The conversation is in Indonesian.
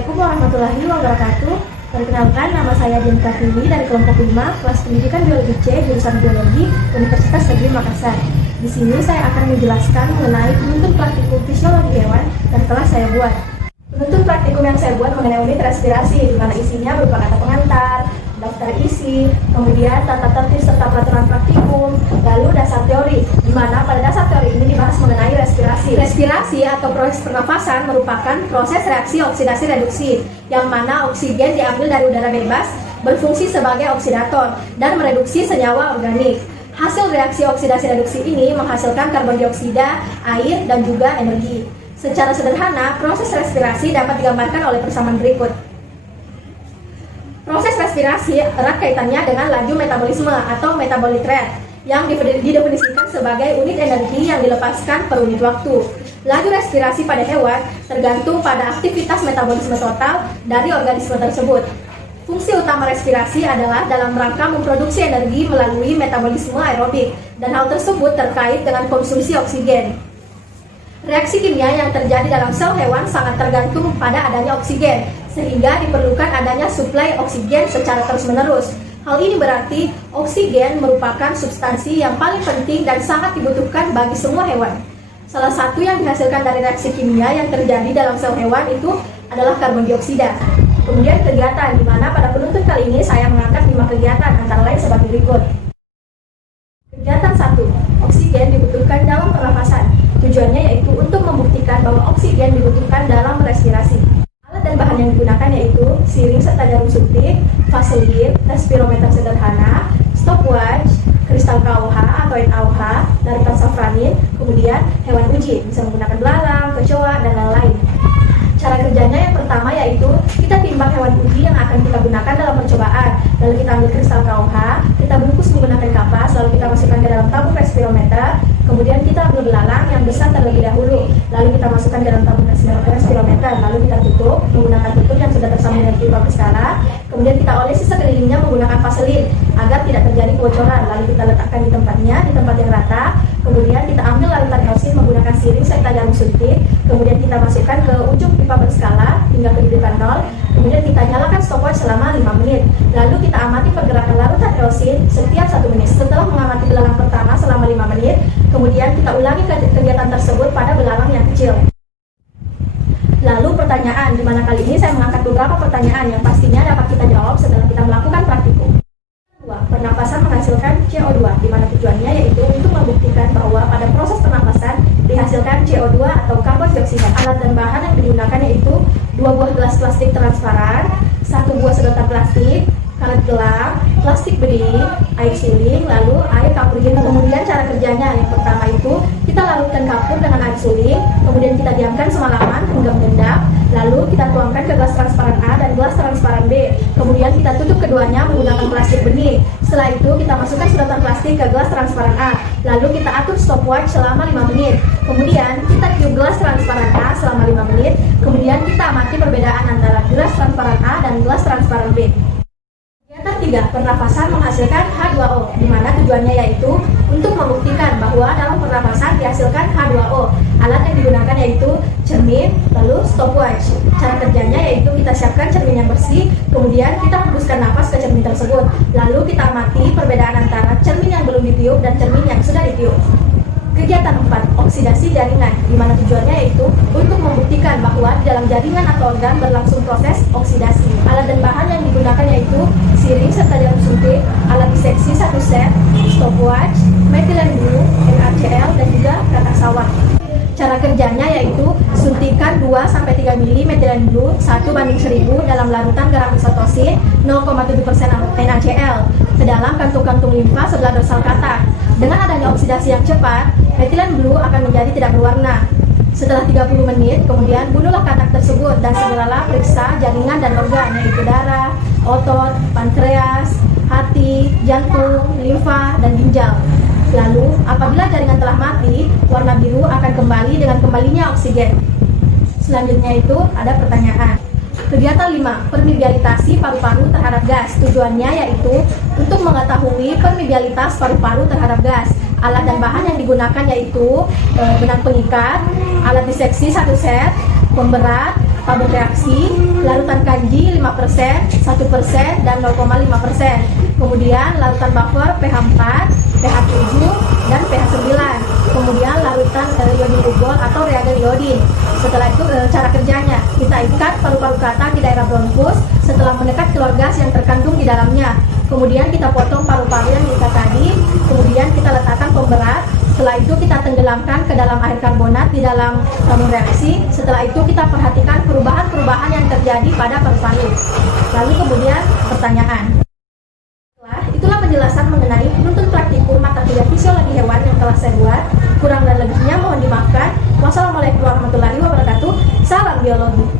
Assalamualaikum warahmatullahi wabarakatuh. Perkenalkan, nama saya Dian Kartini dari kelompok 5, kelas pendidikan biologi C, jurusan biologi, Universitas Negeri Makassar. Di sini saya akan menjelaskan mengenai penuntun praktikum fisiologi hewan yang telah saya buat. Penuntun praktikum yang saya buat mengenai unit respirasi, di mana isinya berupa kata pengantar, daftar isi, kemudian tata tertib serta peraturan praktikum, lalu dasar teori, di mana pada dasar teori ini dibahas mengenai respirasi. Respirasi atau proses pernafasan merupakan proses reaksi oksidasi reduksi, yang mana oksigen diambil dari udara bebas, berfungsi sebagai oksidator, dan mereduksi senyawa organik. Hasil reaksi oksidasi reduksi ini menghasilkan karbon dioksida, air, dan juga energi. Secara sederhana, proses respirasi dapat digambarkan oleh persamaan berikut. Proses respirasi erat kaitannya dengan laju metabolisme atau metabolic rate yang didefinisikan sebagai unit energi yang dilepaskan per unit waktu. Laju respirasi pada hewan tergantung pada aktivitas metabolisme total dari organisme tersebut. Fungsi utama respirasi adalah dalam rangka memproduksi energi melalui metabolisme aerobik, dan hal tersebut terkait dengan konsumsi oksigen. Reaksi kimia yang terjadi dalam sel hewan sangat tergantung pada adanya oksigen, sehingga diperlukan adanya suplai oksigen secara terus-menerus. Hal ini berarti oksigen merupakan substansi yang paling penting dan sangat dibutuhkan bagi semua hewan. Salah satu yang dihasilkan dari reaksi kimia yang terjadi dalam sel hewan itu adalah karbon dioksida. Kemudian kegiatan, di mana pada penuntun kali ini saya mengangkat 5 kegiatan, antara lain sebagai berikut. Kegiatan 1, oksigen dibutuhkan dalam pernafasan. Tujuannya yaitu untuk membuktikan bahwa oksigen dibutuhkan dalam respirasi. Alat dan bahan yang digunakan yaitu siring serta jarum suntik, vaselin, tes spirometer sederhana, stopwatch, kristal KOH atau NaOH, larutan safranin, kemudian hewan uji, bisa menggunakan belalang, kecoa, dan lain-lain. Cara kerjanya yang pertama yaitu kita timbang hewan uji yang akan kita gunakan dalam percobaan. Lalu kita ambil kristal KOH, kita bungkus menggunakan kapas, lalu kita masukkan ke dalam tabung respirometer. Kemudian kita ambil belalang yang besar terlebih dahulu, lalu kita masukkan ke dalam tabung respirometer, lalu kita tutup menggunakan tutup yang sudah tersambung dengan pipa berskala. Kemudian kita olesi sekelilingnya menggunakan vaselin agar tidak terjadi kebocoran. Lalu kita letakkan di tempatnya, di tempat yang rata. Kemudian kita ambil larutan eosin menggunakan siring serta jarum suntik. Kemudian kita masukkan ke ujung pipa berskala hingga kedudukan 0. Kemudian kita nyalakan stopwatch selama 5 menit. Lalu kita amati pergerakan larutan eosin setiap 1 menit. Setelah mengamati belalang pertama selama 5 menit, kemudian kita ulangi kegiatan tersebut pada belalang yang kecil. Lalu pertanyaan, di mana kali ini saya mengangkat beberapa pertanyaan yang pastinya dapat kita jawab setelah kita melakukan praktikum. 2. Pernapasan menghasilkan CO2, di mana tujuannya yaitu untuk membuktikan bahwa pada proses pernapasan dihasilkan CO2 atau karbon dioksida. Alat dan bahan yang digunakan yaitu 2 buah gelas plastik transparan, 1 buah sedotan plastik, karet gelap, plastik bening, air suling, lalu air kapur gini. Kemudian cara kerjanya yang pertama itu kita larutkan kapur dengan air suling, kemudian kita diamkan semalaman hingga mengendap, lalu kita tuangkan ke gelas transparan A dan gelas transparan B. Kemudian kita tutup keduanya menggunakan plastik bening. Setelah itu kita masukkan sedotan plastik ke gelas transparan A, lalu kita atur stopwatch selama 5 menit. Kemudian kita tiup gelas transparan A selama 5 menit. Kemudian kita amati perbedaan antara gelas transparan A dan gelas transparan B. Kegiatan 3, pernafasan menghasilkan H2O, di mana tujuannya yaitu untuk membuktikan bahwa dalam pernafasan dihasilkan H2O. Alat yang digunakan yaitu cermin, lalu stopwatch. Cara kerjanya yaitu kita siapkan cermin yang bersih, kemudian kita hembuskan napas ke cermin tersebut. Lalu kita amati perbedaan antara cermin yang belum ditiup dan cermin yang sudah ditiup. Kegiatan 4, oksidasi jaringan, di mana tujuannya yaitu untuk membuktikan bahwa di dalam jaringan atau organ berlangsung proses oksidasi. Alat dan bahan yang digunakan yaitu siring serta jarum suntik, alat diseksi 1 set, stopwatch, metilen blue, NaCl, dan juga katak sawah. Cara kerjanya yaitu suntikan 2-3 ml metilen blue 1:1000 dalam larutan garam isotosin 0,7% NaCl ke dalam kantung-kantung limfa sebelah dorsal katak. Dengan adanya oksidasi yang cepat, metilen blue akan menjadi tidak berwarna. Setelah 30 menit, kemudian bunuhlah katak tersebut dan segeralah periksa jaringan dan organ, yaitu darah, otot, pankreas, hati, jantung, limfa, dan ginjal. Lalu, apabila jaringan telah mati, warna biru akan kembali dengan kembalinya oksigen. Selanjutnya itu ada pertanyaan. Kegiatan 5, permeabilitasi paru-paru terhadap gas. Tujuannya yaitu untuk mengetahui permeabilitas paru-paru terhadap gas. Alat dan bahan yang digunakan yaitu benang pengikat, alat diseksi 1 set, pemberat, tabung reaksi, larutan kanji 5%, 1%, dan 0,5%. Kemudian larutan buffer pH 4, pH 7, dan pH 9. Kemudian larutan iodin ugol atau reagen iodin. Setelah itu cara kerjanya, kita ikat paru-paru kata di daerah bronkus setelah mendekat keluar gas yang terkandung di dalamnya. Kemudian kita potong paru-paru yang diikat tadi, kemudian kita letakkan pemberat. Setelah itu kita tenggelamkan ke dalam air karbonat di dalam tabung reaksi. Setelah itu kita perhatikan perubahan-perubahan yang terjadi pada paru-paru. Lalu kemudian pertanyaan. Itulah penjelasan mengenai penuntun praktikum mata kuliah fisiologi hewan yang telah saya buat. Kurang dan lebihnya mohon dimaafkan. Wassalamualaikum warahmatullahi wabarakatuh. Salam biologi.